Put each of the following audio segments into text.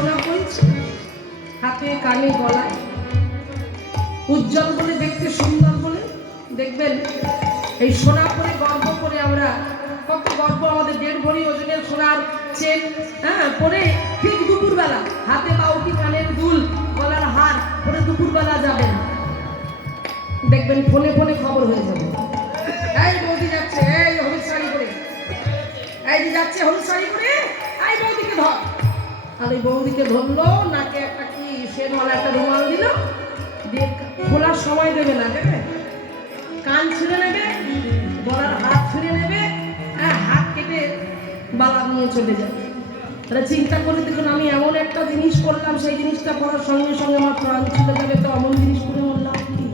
সোনা পড়ছে হাতে কানে গলায়, উজ্জ্বল বলে, দেখতে সুন্দর বলে। দেখবেন এই সোনা পরে গর্ব করে আমরা, কত গর্ব আমাদের 1.5 ভরি ওজনের সোনার চেন পরে ঠিক দুপুরবেলা হাতে বাউটি, কানের দুল, গলার হার পরে দুপুরবেলা যাবেন, দেখবেন ফোনে ফোনে খবর হয়ে যাবে, এই বৌদি যাচ্ছে, এই হলুদ শাড়ি পরে, এই যে যাচ্ছে হলুদ শাড়ি পরে, এই বৌদিকে ধর। আর ওই বৌদিকে ধরলো, নাকে একটা কি সেনওয়ালা একটা রুমাল দিল, দিয়ে খোলার সময় দেবে না, দেবে কান ছিঁড়ে নেবে, গলার হাত ছিঁড়ে নেবে, হাত কেটে বালা নিয়ে চলে যাবে। তাহলে চিন্তা করে দেখুন, আমি এমন একটা জিনিস করলাম, সেই জিনিসটা করার সঙ্গে সঙ্গে আমার প্রাণ চলে যাবে, তো এমন জিনিস করে বললাম কি?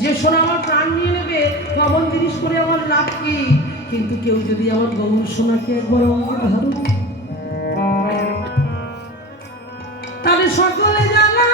যে সোনা আমার প্রাণ নিয়ে নেবে, তো এমন জিনিস করে আমার লাভ কি? কিন্তু কেউ যদি আমার গৌর সোনাকে একবার আমাকে ধরো, তাহলে সকলে জানা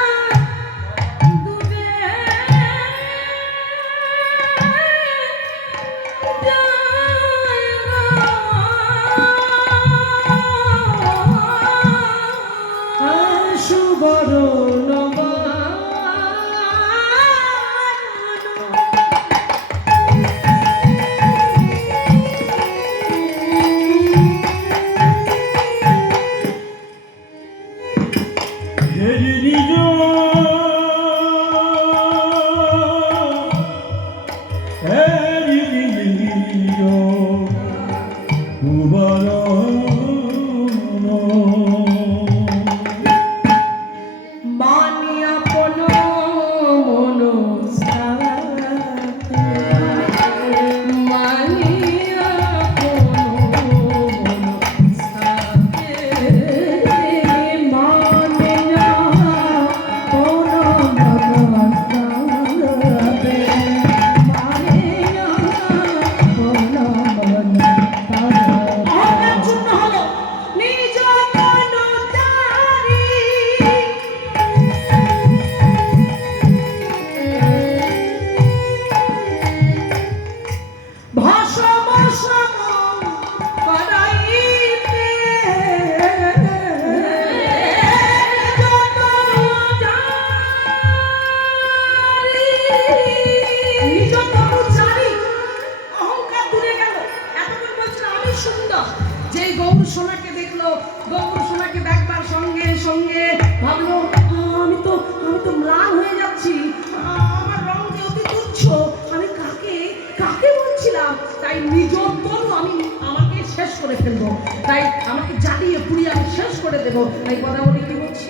তাই আমাকে জ্বালিয়ে পুড়িয়ে আমি শেষ করে দেবো। তাই কথা বলি, কি বলছি,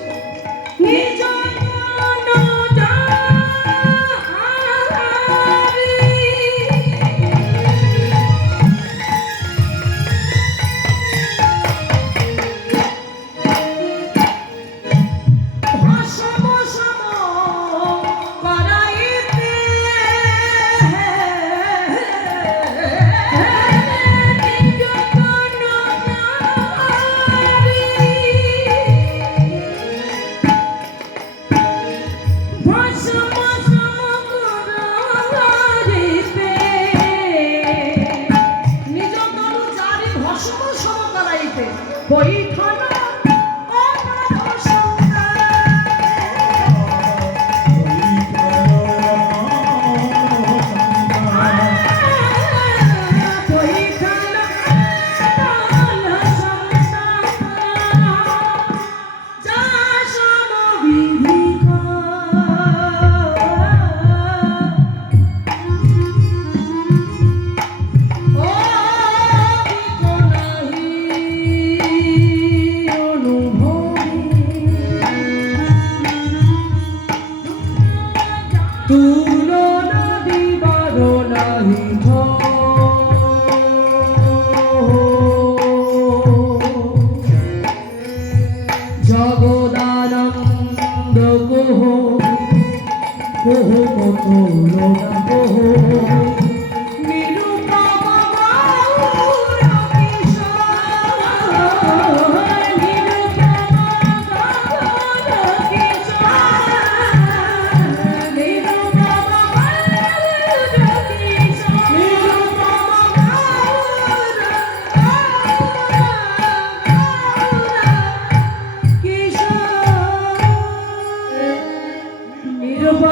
দ্রব্য